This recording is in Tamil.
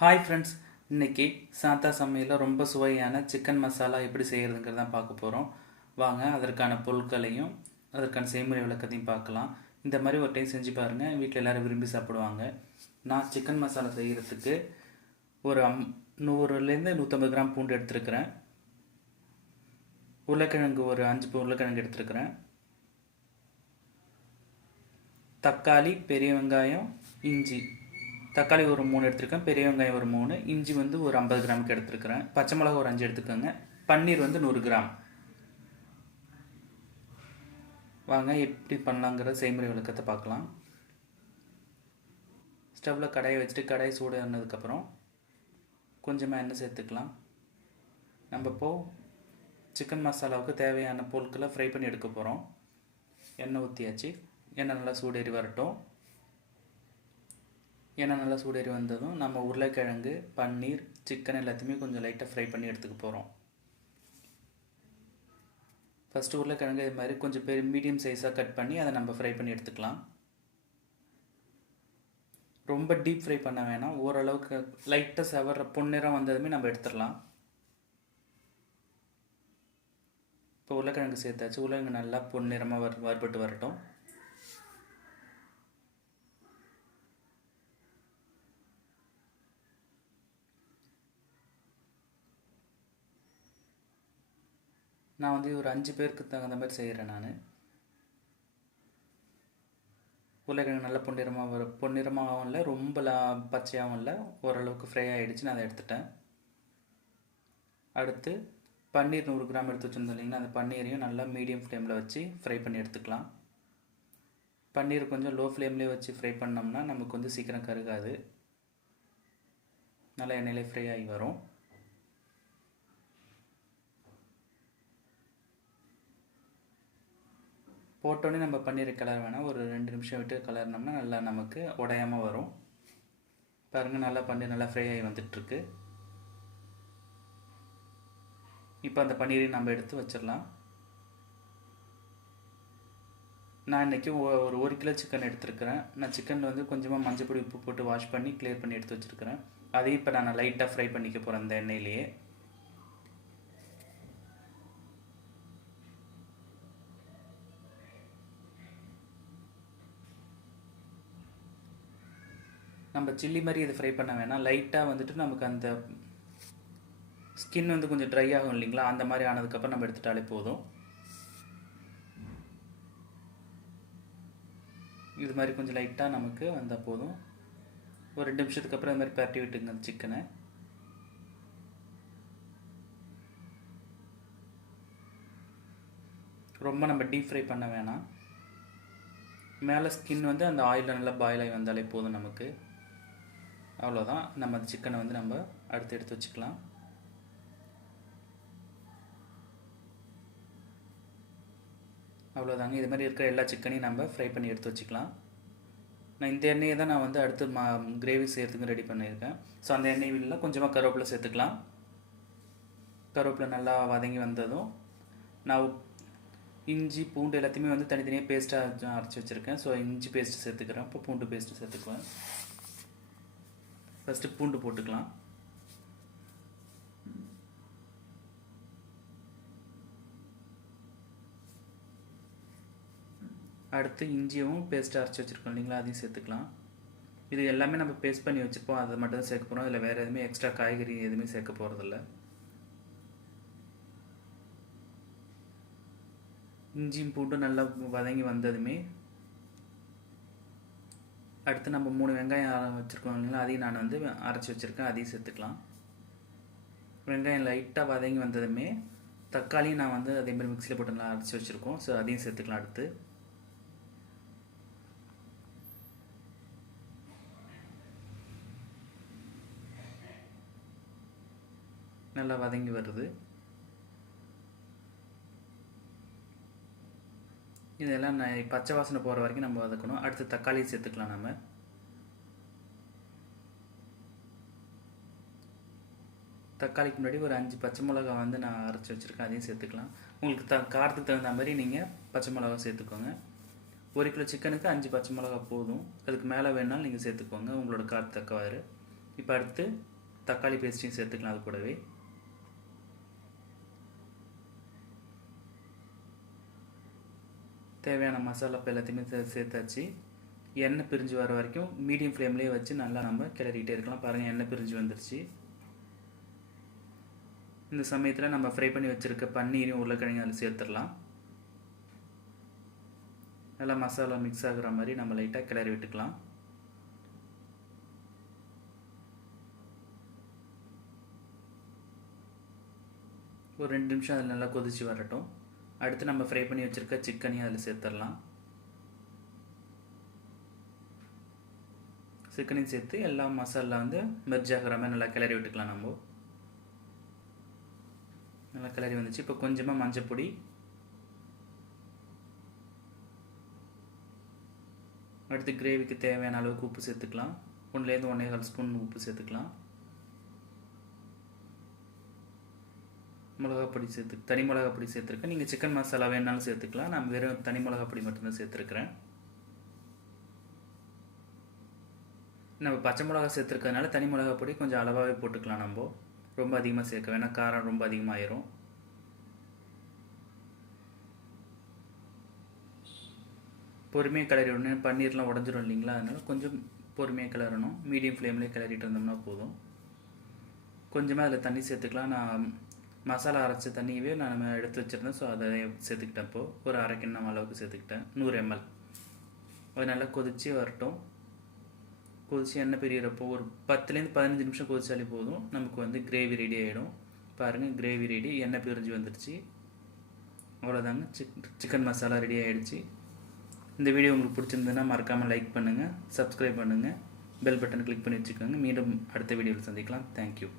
ஹாய் ஃப்ரெண்ட்ஸ், இன்றைக்கி சாந்தா சமையலில் ரொம்ப சுவையான சிக்கன் மசாலா எப்படி செய்கிறதுங்கிறத பார்க்க போகிறோம். வாங்க அதற்கான பொருட்களையும் அதற்கான செய்முறை விளக்கத்தையும் பார்க்கலாம். இந்த மாதிரி ஒரு டைம் செஞ்சு பாருங்கள், வீட்டில் எல்லோரும் விரும்பி சாப்பிடுவாங்க. நான் சிக்கன் மசாலா செய்கிறதுக்கு ஒரு 100லேருந்து 150 கிராம் பூண்டு எடுத்துருக்கிறேன். உருளைக்கிழங்கு ஒரு 5 உருளைக்கிழங்கு எடுத்துருக்கிறேன். தக்காளி, பெரிய வெங்காயம், இஞ்சி. தக்காளி ஒரு 3 எடுத்துருக்கேன், பெரிய வெங்காயம் ஒரு 3, இஞ்சி வந்து ஒரு 50 கிராமுக்கு எடுத்துருக்கிறேன். பச்சை மிளகா ஒரு 5 எடுத்துக்கோங்க. பன்னீர் வந்து 100 கிராம். வாங்க எப்படி பண்ணலாங்கிற செய்முறை விளக்கத்தை பார்க்கலாம். ஸ்டவ்வில் கடாயை வச்சுட்டு கடாயை சூடு ஆனதுக்கப்புறம் கொஞ்சமாக எண்ணெய் சேர்த்துக்கலாம். நம்ம இப்போது சிக்கன் மசாலாவுக்கு தேவையான பொருட்களை ஃப்ரை பண்ணி எடுக்க போகிறோம். எண்ணெய் ஊற்றியாச்சு. எண்ணெய் நல்லா சூடேறி வரட்டும். எண்ணெய் நல்லா சூடேறி வந்ததும் நம்ம உருளைக்கிழங்கு, பன்னீர், சிக்கன் எல்லாத்தையுமே கொஞ்சம் லைட்டாக ஃப்ரை பண்ணி எடுத்துக்க போகிறோம். ஃபஸ்ட்டு உருளைக்கிழங்கு இது மாதிரி கொஞ்சம் மீடியம் சைஸாக கட் பண்ணி அதை நம்ம ஃப்ரை பண்ணி எடுத்துக்கலாம். ரொம்ப டீப் ஃப்ரை பண்ண வேணாம், ஓரளவுக்கு லைட்டாக செவர பொன்னிறம் வந்ததுமே நம்ம எடுத்துடலாம். இப்போ உருளைக்கிழங்கு சேர்த்தாச்சு. உருளைக்கிழங்கு நல்லா பொன்னிறமாக வறுபட்டு வரட்டும். நான் வந்து ஒரு 5 பேருக்கு தகுந்த மாதிரி செய்கிறேன். நான் உருளைக்கிழங்கு நல்லா பொன்னிறமாகவும் இல்லை, ரொம்ப பச்சையாகவும் இல்லை, ஓரளவுக்கு ஃப்ரை ஆகிடுச்சு. நான் அதை எடுத்துட்டேன். அடுத்து பன்னீர் 100 கிராம் எடுத்து வச்சுருந்தோம் இல்லைங்களா, அந்த பன்னீரையும் நல்லா மீடியம் ஃப்ளேமில் வச்சு ஃப்ரை பண்ணி எடுத்துக்கலாம். பன்னீர் கொஞ்சம் லோ ஃப்ளேம்லேயே வச்சு ஃப்ரை பண்ணோம்னா நமக்கு வந்து சீக்கிரம் கருகாது, நல்லா எண்ணெயிலே ஃப்ரை ஆகி வரும். போட்டோன்னே நம்ம பன்னீரை கலர் வேணாம், ஒரு 2 நிமிஷம் விட்டு கலர்னோம்னா நல்லா நமக்கு உடையாமல் வரும். பாருங்கள், நல்லா பன்னீர் நல்லா ஃப்ரை ஆகி வந்துட்டுருக்கு. இப்போ அந்த பன்னீரையும் நம்ம எடுத்து வச்சிடலாம். நான் இன்றைக்கி ஒரு 1 கிலோ சிக்கன் எடுத்துருக்கிறேன். நான் சிக்கனில் வந்து கொஞ்சமாக மஞ்சள் பொடி, உப்பு போட்டு வாஷ் பண்ணி கிளியர் பண்ணி எடுத்து வச்சுருக்கிறேன். அதையும் இப்போ நான் லைட்டாக ஃப்ரை பண்ணிக்க போகிறேன் அந்த எண்ணெயிலேயே. நம்ம சில்லி மாதிரி இது ஃப்ரை பண்ண வேணாம், லைட்டாக வந்துட்டு நமக்கு அந்த ஸ்கின் வந்து கொஞ்சம் ட்ரை ஆகும் இல்லைங்களா, அந்த மாதிரி ஆனதுக்கப்புறம் நம்ம எடுத்துட்டாலே போதும். இது மாதிரி கொஞ்சம் லைட்டாக நமக்கு வந்தால் போதும். ஒரு 2 நிமிஷத்துக்கு அப்புறம் இது மாதிரி பரட்டி விட்டுங்க அந்த சிக்கனை. ரொம்ப நம்ம டீப் ஃப்ரை பண்ண வேணாம். மேலே ஸ்கின் வந்து அந்த ஆயிலில் நல்லா பாயில் ஆகி வந்தாலே போதும் நமக்கு. அவ்வளோதான். நம்ம அந்த சிக்கனை வந்து நம்ம அடுத்து எடுத்து வச்சுக்கலாம். அவ்வளோதாங்க. இது மாதிரி இருக்கிற எல்லா சிக்கனையும் நம்ம ஃப்ரை பண்ணி எடுத்து வச்சுக்கலாம். நான் இந்த எண்ணெயை தான் நான் வந்து அடுத்து கிரேவி செய்கிறதுக்கு ரெடி பண்ணியிருக்கேன். ஸோ அந்த எண்ணெயில் கொஞ்சமாக கருவேப்பிலை சேர்த்துக்கலாம். கருவேப்பிலை நல்லா வதங்கி வந்ததும் நான் இஞ்சி, பூண்டு எல்லாத்தையுமே வந்து தனித்தனியாக பேஸ்ட்டாக அரைச்சி வச்சுருக்கேன். ஸோ இஞ்சி பேஸ்ட்டு சேர்த்துக்கிறேன். இப்போ பூண்டு பேஸ்ட்டு சேர்த்துக்குவேன். ஃபஸ்ட்டு பூண்டு போட்டுக்கலாம். அடுத்து இஞ்சியும் பேஸ்ட்டு அரைச்சி வச்சுருக்கோம் இல்லைங்களா, அதையும் சேர்த்துக்கலாம். இது எல்லாமே நம்ம பேஸ்ட் பண்ணி வச்சுருப்போம், அதை மட்டும் தான் சேர்க்க போகிறோம். இதில் வேறு எதுவுமே எக்ஸ்ட்ரா காய்கறி எதுவுமே சேர்க்க போகிறதில்ல. இஞ்சியும் பூண்டும் நல்லா வதங்கி வந்ததுமே அடுத்து நம்ம 3 வெங்காயம் வச்சுருக்கோம் இல்லைங்களா, அதையும் நான் வந்து அரைச்சி வச்சுருக்கேன், அதையும் சேர்த்துக்கலாம். வெங்காயம் லைட்டாக வதங்கி வந்ததுமே தக்காளியும் நான் வந்து அதேமாதிரி மிக்சியில் போட்டு நல்லா அரைச்சி வச்சுருக்கோம். ஸோ அதையும் சேர்த்துக்கலாம். அடுத்து நல்லா வதங்கி வருது. இதெல்லாம் பச்சை வாசனை போகிற வரைக்கும் நம்ம வதக்கணும். அடுத்து தக்காளி சேர்த்துக்கலாம். நம்ம தக்காளிக்கு முன்னாடி ஒரு 5 பச்சை மிளகா வந்து நான் அரைச்சி வச்சுருக்கேன், அதையும் சேர்த்துக்கலாம். உங்களுக்கு காரத்துக்கு தகுந்த மாதிரி நீங்கள் பச்சை மிளகா சேர்த்துக்கோங்க. 1 கிலோ சிக்கனுக்கு 5 பச்சை மிளகா போதும். அதுக்கு மேலே வேணாலும் நீங்கள் சேர்த்துக்கோங்க, உங்களோட காரத்துக்கு தக்கவாறு. இப்போ அடுத்து தக்காளி பேஸ்ட்டையும் சேர்த்துக்கலாம். அது கூடவே தேவையான மசாலா எல்லாத்தையுமே சேர்த்தாச்சு. எண்ணெய் பிரிஞ்சு வர வரைக்கும் மீடியம் ஃப்ளேம்லேயே வச்சு நல்லா நம்ம கிளறிக்கிட்டே இருக்கலாம். பாருங்கள், எண்ணெய் பிரிஞ்சு வந்துருச்சு. இந்த சமயத்தில் நம்ம ஃப்ரை பண்ணி வச்சுருக்க பன்னீரையும் உருளைக்கிழங்கு அதில் சேர்த்துடலாம். நல்லா மசாலா மிக்ஸ் ஆகுற மாதிரி நம்ம லைட்டாக கிளறி விட்டுக்கலாம். ஒரு 2 நிமிஷம் அதில் நல்லா கொதிச்சு வரட்டும். அடுத்து நம்ம ஃப்ரை பண்ணி வச்சுருக்க சிக்கனையும் அதில் சேர்த்துடலாம். சிக்கனையும் சேர்த்து எல்லா மசாலா வந்து மெர்ஜ் ஆகிற மாதிரி நல்லா கிளறி விட்டுக்கலாம். நம்ம நல்லா கிளறி வந்துச்சு. இப்போ கொஞ்சமாக மஞ்சள் பொடி, அடுத்து கிரேவிக்கு தேவையான அளவுக்கு உப்பு சேர்த்துக்கலாம். 1லேருந்து 1.25 ஸ்பூன் உப்பு சேர்த்துக்கலாம். மிளகாப்பொடி தனி மிளகாப்பொடி சேர்த்துருக்கேன். நீங்கள் சிக்கன் மசாலா வேணாலும் சேர்த்துக்கலாம். நான் வெறும் தனி மிளகாப்பொடி மட்டும்தான் சேர்த்துருக்குறேன். நம்ம பச்சை மிளகா சேர்த்துருக்கிறதுனால தனி மிளகாப்பொடி கொஞ்சம் அளவாகவே போட்டுக்கலாம். நம்ம ரொம்ப அதிகமாக சேர்க்க வேணால், காரம் ரொம்ப அதிகமாகிடும். பொறுமையாக கிளறி விடணும். பன்னீர்லாம் உடஞ்சிரும் இல்லைங்களா, அதனால் கொஞ்சம் பொறுமையாக கிளறணும். மீடியம் ஃப்ளேம்லேயே கிளறிட்டு இருந்தோம்னா போதும். கொஞ்சமாக அதில் தண்ணி சேர்த்துக்கலாம். நான் மசாலா அரைச்ச தண்ணியவே நான் எடுத்து வச்சுருந்தேன். ஸோ அதை சேர்த்துக்கிட்டேன். இப்போது ஒரு 1/2 கிண்ணம் அளவுக்கு சேர்த்துக்கிட்டேன். 100 ml. அது நல்லா கொதித்து வரட்டும். கொதித்து எண்ணெய் பிரியிறப்போ ஒரு 10லேருந்து 15 நிமிஷம் கொதிச்சாலே போதும். நமக்கு வந்து கிரேவி ரெடி ஆகிடும். பாருங்கள், கிரேவி ரெடி. எண்ணெய் பிரிஞ்சு வந்துடுச்சு. அவ்வளோதாங்க, சிக்கன் மசாலா ரெடி ஆகிடுச்சு. இந்த வீடியோ உங்களுக்கு பிடிச்சிருந்ததுன்னா மறக்காமல் லைக் பண்ணுங்கள், சப்ஸ்கிரைப் பண்ணுங்கள், பெல் பட்டன் கிளிக் பண்ணி வச்சுக்கோங்க. மீண்டும் அடுத்த வீடியோவில் சந்திக்கலாம். தேங்க்யூ.